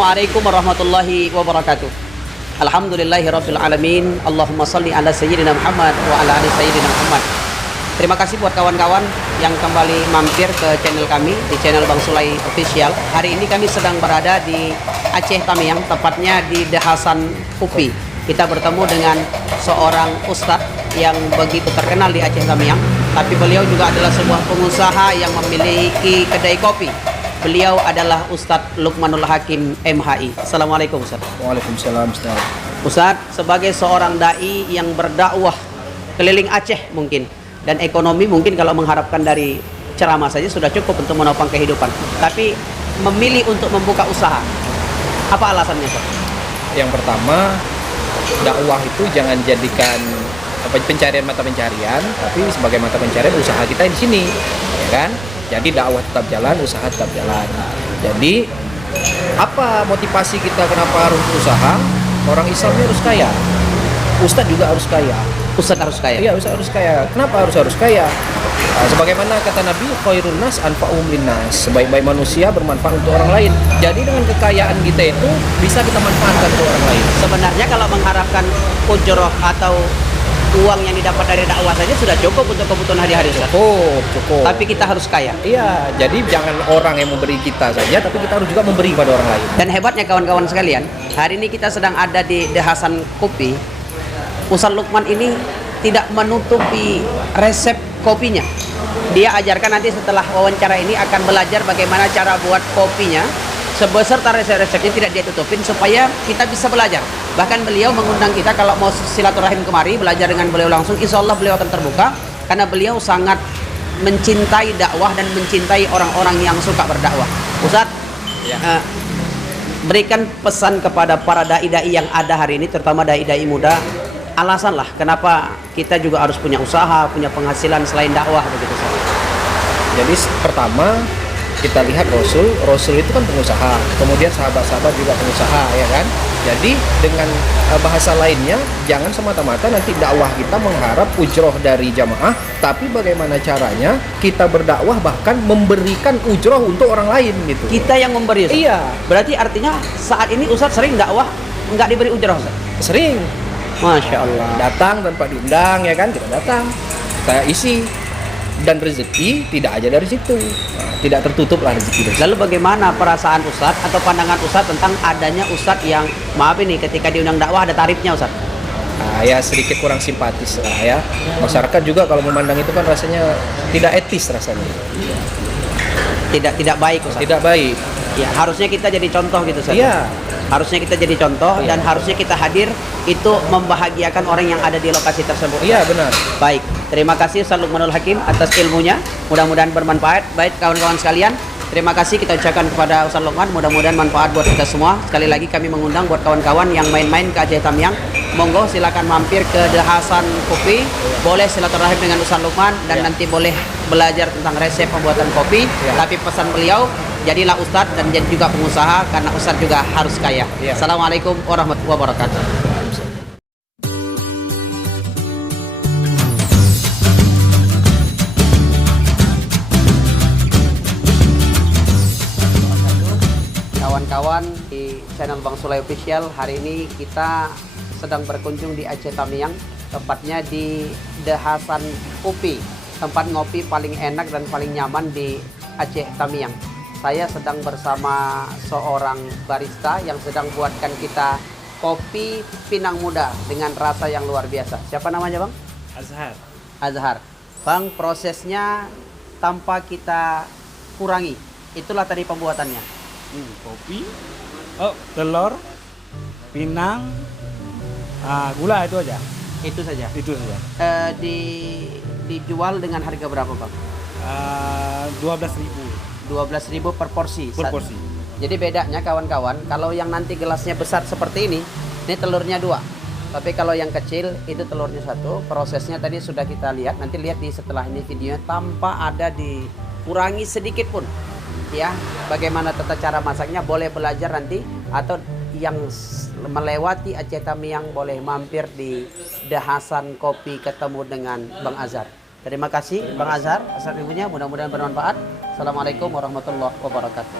Assalamualaikum warahmatullahi wabarakatuh. Alhamdulillahirabbil alamin. Allahumma shalli ala sayyidina Muhammad wa ala ali sayyidina Muhammad. Terima kasih buat kawan-kawan yang kembali mampir ke channel kami di channel Bang Sulay Official. Hari ini kami sedang berada di Aceh Tamiang, tepatnya di Dahasan Upi. Kita bertemu dengan seorang ustadz yang begitu terkenal di Aceh Tamiang, tapi beliau juga adalah sebuah pengusaha yang memiliki kedai kopi. Beliau adalah Ustadz Luqmanul Hakim MHI. Assalamualaikum Ustadz. Waalaikumsalam Ustaz. Ustadz, sebagai seorang dai yang berdakwah keliling Aceh mungkin, dan ekonomi mungkin kalau mengharapkan dari ceramah saja sudah cukup untuk menopang kehidupan, tapi memilih untuk membuka usaha, apa alasannya Ustadz? Yang pertama, dakwah itu jangan jadikan pencarian mata pencarian, tapi sebagai mata pencarian usaha kita di sini, ya kan? Jadi dakwah tetap jalan, usaha tetap jalan. Jadi apa motivasi kita kenapa harus usaha? Orang Islamnya harus kaya, Ustadz juga harus kaya. Ustadz harus kaya? Iya, Ustadz harus kaya. Kenapa harus kaya? Nah, sebagaimana kata Nabi, khairun nas anfa'uhum linnas, sebaik-baik manusia bermanfaat untuk orang lain. Jadi dengan kekayaan kita itu bisa kita manfaatkan untuk orang lain. Sebenarnya kalau mengharapkan ujroh atau uang yang didapat dari dakwah saja sudah cukup untuk kebutuhan hari-hari. Cukup. Tapi kita harus kaya. Iya, jadi jangan orang yang memberi kita saja, tapi kita harus juga memberi pada orang lain. Dan hebatnya kawan-kawan sekalian, hari ini kita sedang ada di Dahasan Kopi. Ustadz Luqman ini tidak menutupi resep kopinya. Dia ajarkan nanti setelah wawancara ini akan belajar bagaimana cara buat kopinya, beserta resep-resepnya tidak dia tutupin supaya kita bisa belajar. Bahkan beliau mengundang kita kalau mau silaturahim kemari belajar dengan beliau langsung, insya Allah beliau akan terbuka karena beliau sangat mencintai dakwah dan mencintai orang-orang yang suka berdakwah. Ustadz, ya. Berikan pesan kepada para dai-dai yang ada hari ini, terutama dai-dai muda. Alasanlah kenapa kita juga harus punya usaha, punya penghasilan selain dakwah begitu saja. Jadi pertama kita lihat Rasul itu kan pengusaha, kemudian sahabat-sahabat juga pengusaha, ya kan. Jadi dengan bahasa lainnya, jangan semata-mata nanti dakwah kita mengharap ujroh dari jamaah, tapi bagaimana caranya kita berdakwah bahkan memberikan ujroh untuk orang lain gitu. Kita yang memberi, Ustaz? Iya. Berarti artinya saat ini Ustadz sering dakwah nggak diberi ujroh, Ustaz? Sering. Masya Allah. Datang tanpa diundang, ya kan, kita datang, kita isi, dan rezeki tidak aja dari situ. Tidak tertutup lah rezeki. Lalu bagaimana perasaan Ustadz atau pandangan Ustadz tentang adanya Ustadz yang, maaf ini, ketika diundang dakwah ada tarifnya Ustadz? Nah, ya sedikit kurang simpatis lah ya. Masyarakat juga kalau memandang itu kan rasanya tidak etis rasanya. Tidak baik Ustadz? Tidak baik. Ya, harusnya kita jadi contoh gitu Ustadz. Iya. Harusnya kita jadi contoh, dan harusnya kita hadir itu membahagiakan orang yang ada di lokasi tersebut. Iya, benar. Baik, terima kasih Ustadz Luqmanul Hakim atas ilmunya. Mudah-mudahan bermanfaat. Baik kawan-kawan sekalian, terima kasih kita ucapkan kepada Ustadz Luqman. Mudah-mudahan manfaat buat kita semua. Sekali lagi kami mengundang buat kawan-kawan yang main-main ke Aceh Tamiang, monggo silakan mampir ke Dahasan Kopi. Boleh silaturahim dengan Ustadz Luqman dan nanti boleh belajar tentang resep pembuatan kopi. Tapi pesan beliau, jadilah Ustadz dan jadi juga pengusaha, karena Ustadz juga harus kaya. Assalamualaikum warahmatullahi wabarakatuh. Kawan-kawan di channel Bang Sulay Official, hari ini kita sedang berkunjung di Aceh Tamiang, tepatnya di Dahasan Upi, tempat ngopi paling enak dan paling nyaman di Aceh Tamiang. Saya sedang bersama seorang barista yang sedang buatkan kita kopi Pinang Muda dengan rasa yang luar biasa. Siapa namanya Bang? Azhar. Bang, prosesnya tanpa kita kurangi, itulah tadi pembuatannya. Kopi, telur, pinang, gula, itu aja. Itu saja. Dijual dengan harga berapa Bang? 12.000. 12.000 per porsi. Per porsi. Jadi bedanya kawan-kawan, kalau yang nanti gelasnya besar seperti ini telurnya 2. Tapi kalau yang kecil itu telurnya 1. Prosesnya tadi sudah kita lihat. Nanti lihat di setelah ini videonya tanpa ada dikurangi sedikit pun. Ya, bagaimana tata cara masaknya boleh belajar nanti, atau yang melewati Aceh Tamiang boleh mampir di Dahasan Kopi ketemu dengan Bang Azhar. Terima kasih Bang Azhar atas ilmunya, mudah-mudahan bermanfaat. Assalamualaikum warahmatullahi wabarakatuh.